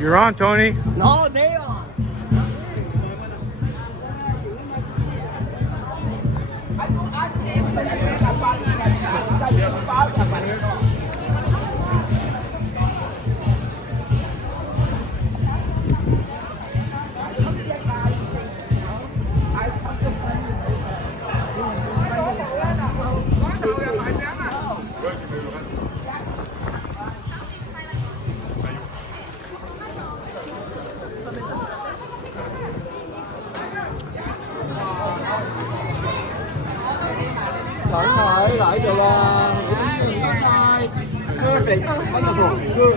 You're on, Tony. No, they are. Lại được là perfect. Good.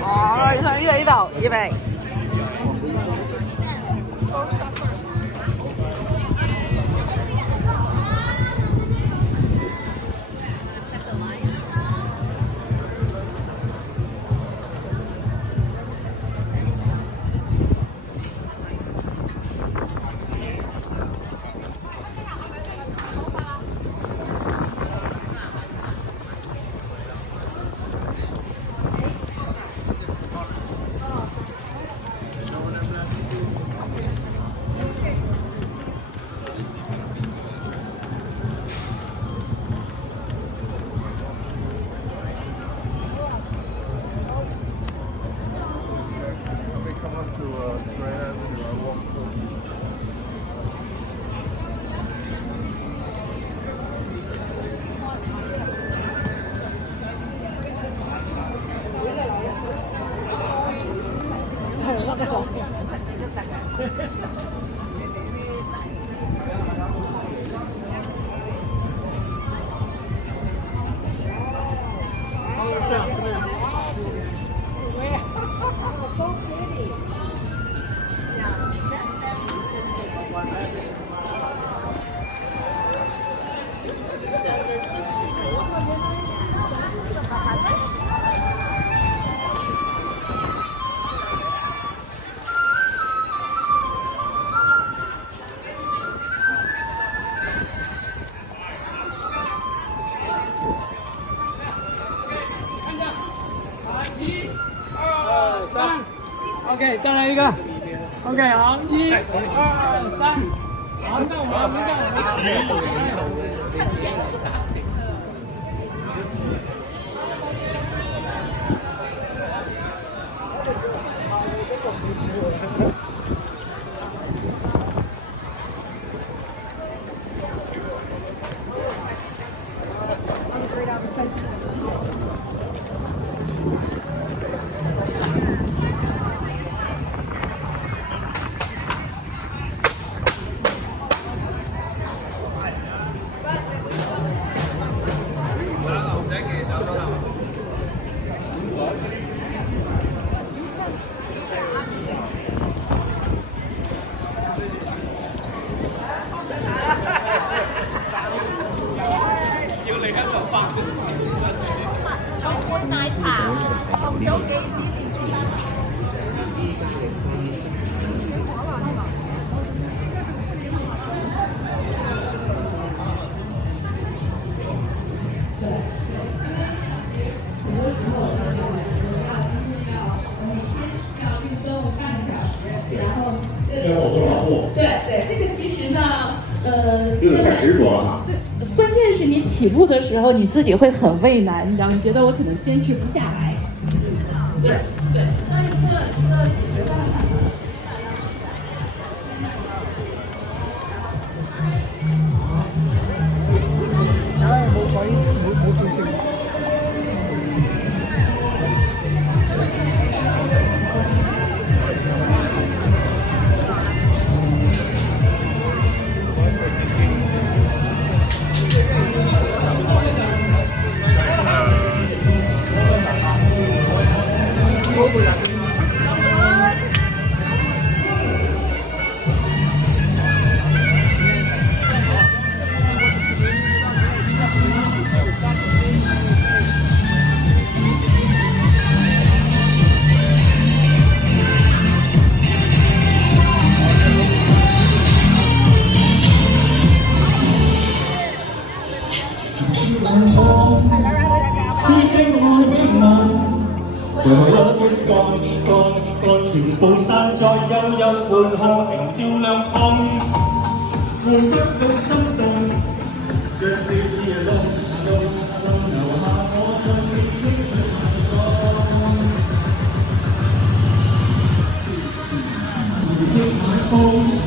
Rồi, thôi đi đâu? Như vậy. OK， 再来一个。OK， 好，1、2、3。好，那我们要走多少步？对，这个其实呢，有点太执着了哈。对，关键是你起步的时候，你自己会很畏难，你知道，你觉得我可能坚持不下来。对，那一个解决办法就是。冇信心。幹全部散在悠悠半空，明照亮空，換不到心動，讓你夜浪留下我在你的眼光，回憶海風。